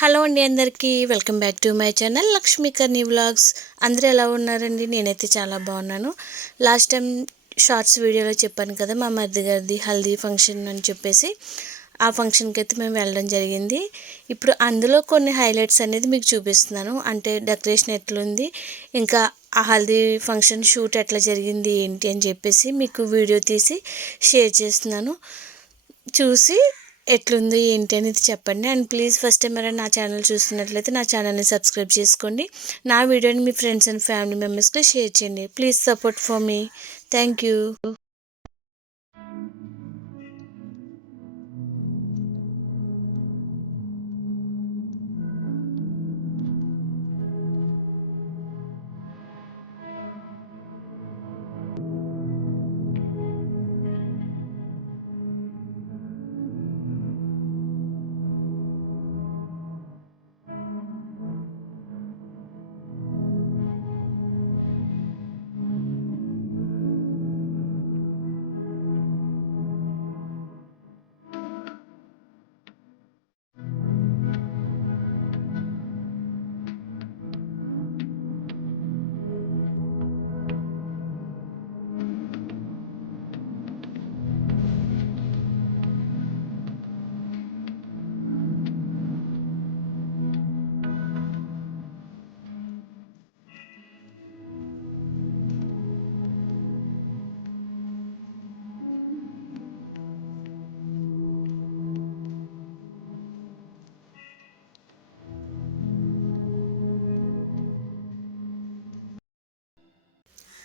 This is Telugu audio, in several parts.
హలో అండి అందరికీ welcome back to my channel Lakshmikarni vlogs. అందరూ ఎలా ఉన్నారండి? నేనైతే చాలా బాగున్నాను. లాస్ట్ టైం షార్ట్స్ వీడియోలో చెప్పాను కదా, మా మరిది గారిది హల్దీ ఫంక్షన్ అని చెప్పేసి. ఆ ఫంక్షన్కి అయితే మేము వెళ్ళడం జరిగింది. ఇప్పుడు అందులో కొన్ని హైలైట్స్ అనేది మీకు చూపిస్తున్నాను. అంటే డెకరేషన్ ఎట్లుంది, ఇంకా ఆ హల్దీ ఫంక్షన్ షూట్ ఎట్లా జరిగింది ఏంటి అని చెప్పేసి మీకు వీడియో తీసి షేర్ చేస్తున్నాను. చూసి ఎట్లుంది ఏంటి అనేది చెప్పండి. అండ్ ప్లీజ్ ఫస్ట్ టైం ఎవరైనా నా ఛానల్ చూస్తున్నట్లయితే నా ఛానల్ని సబ్స్క్రైబ్ చేసుకోండి. నా వీడియోని మీ ఫ్రెండ్స్ అండ్ ఫ్యామిలీ మెంబర్స్కి షేర్ చేయండి. Please support for me. Thank you.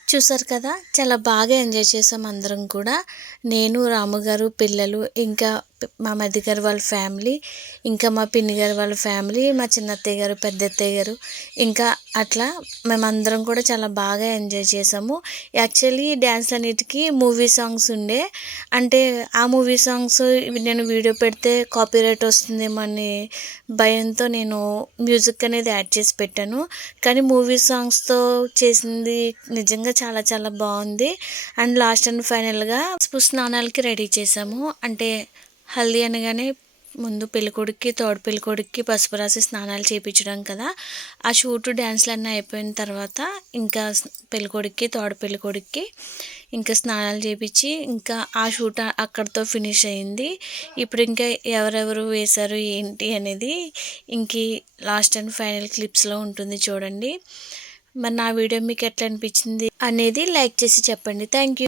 చూసారు కదా, చాలా బాగా ఎంజాయ్ చేసాం అందరం కూడా. నేను, రాముగారు, పిల్లలు, ఇంకా మా మరిది గారు వాళ్ళ ఫ్యామిలీ, ఇంకా మా పిన్ని గారు వాళ్ళ ఫ్యామిలీ, మా చిన్నత్తయ్య గారు, పెద్ద అత్తయ్య గారు, ఇంకా అట్లా మేమందరం కూడా చాలా బాగా ఎంజాయ్ చేసాము. యాక్చువల్లీ డ్యాన్స్ అన్నిటికీ మూవీ సాంగ్స్ ఉండే. అంటే ఆ మూవీ సాంగ్స్ నేను వీడియో పెడితే కాపీరైట్ వస్తుందేమో అని భయంతో నేను మ్యూజిక్ అనేది యాడ్ చేసి పెట్టాను. కానీ మూవీ సాంగ్స్తో చేసింది నిజంగా చాలా చాలా బాగుంది. అండ్ లాస్ట్ అండ్ ఫైనల్గా స్నానాలకి రెడీ చేసాము. అంటే హల్దీ అనగానే ముందు పెళ్ళికొడుక్కి, తోడు పెళ్ళికొడుక్కి పసుపు రాసి స్నానాలు చేయించడం కదా. ఆ షూటు డ్యాన్స్లు అన్నీ అయిపోయిన తర్వాత ఇంకా పెళ్ళికొడుక్కి, తోడు పెళ్ళికొడుక్కి ఇంకా స్నానాలు చేయించి ఇంకా ఆ షూట్ అక్కడితో ఫినిష్ అయింది. ఇప్పుడు ఇంకా ఎవరెవరు వేశారు ఏంటి అనేది ఇంక లాస్ట్ అండ్ ఫైనల్ క్లిప్స్లో ఉంటుంది చూడండి. మరి నా వీడియో మీకు ఎట్లా అనిపించింది అనేది లైక్ చేసి చెప్పండి. Thank you.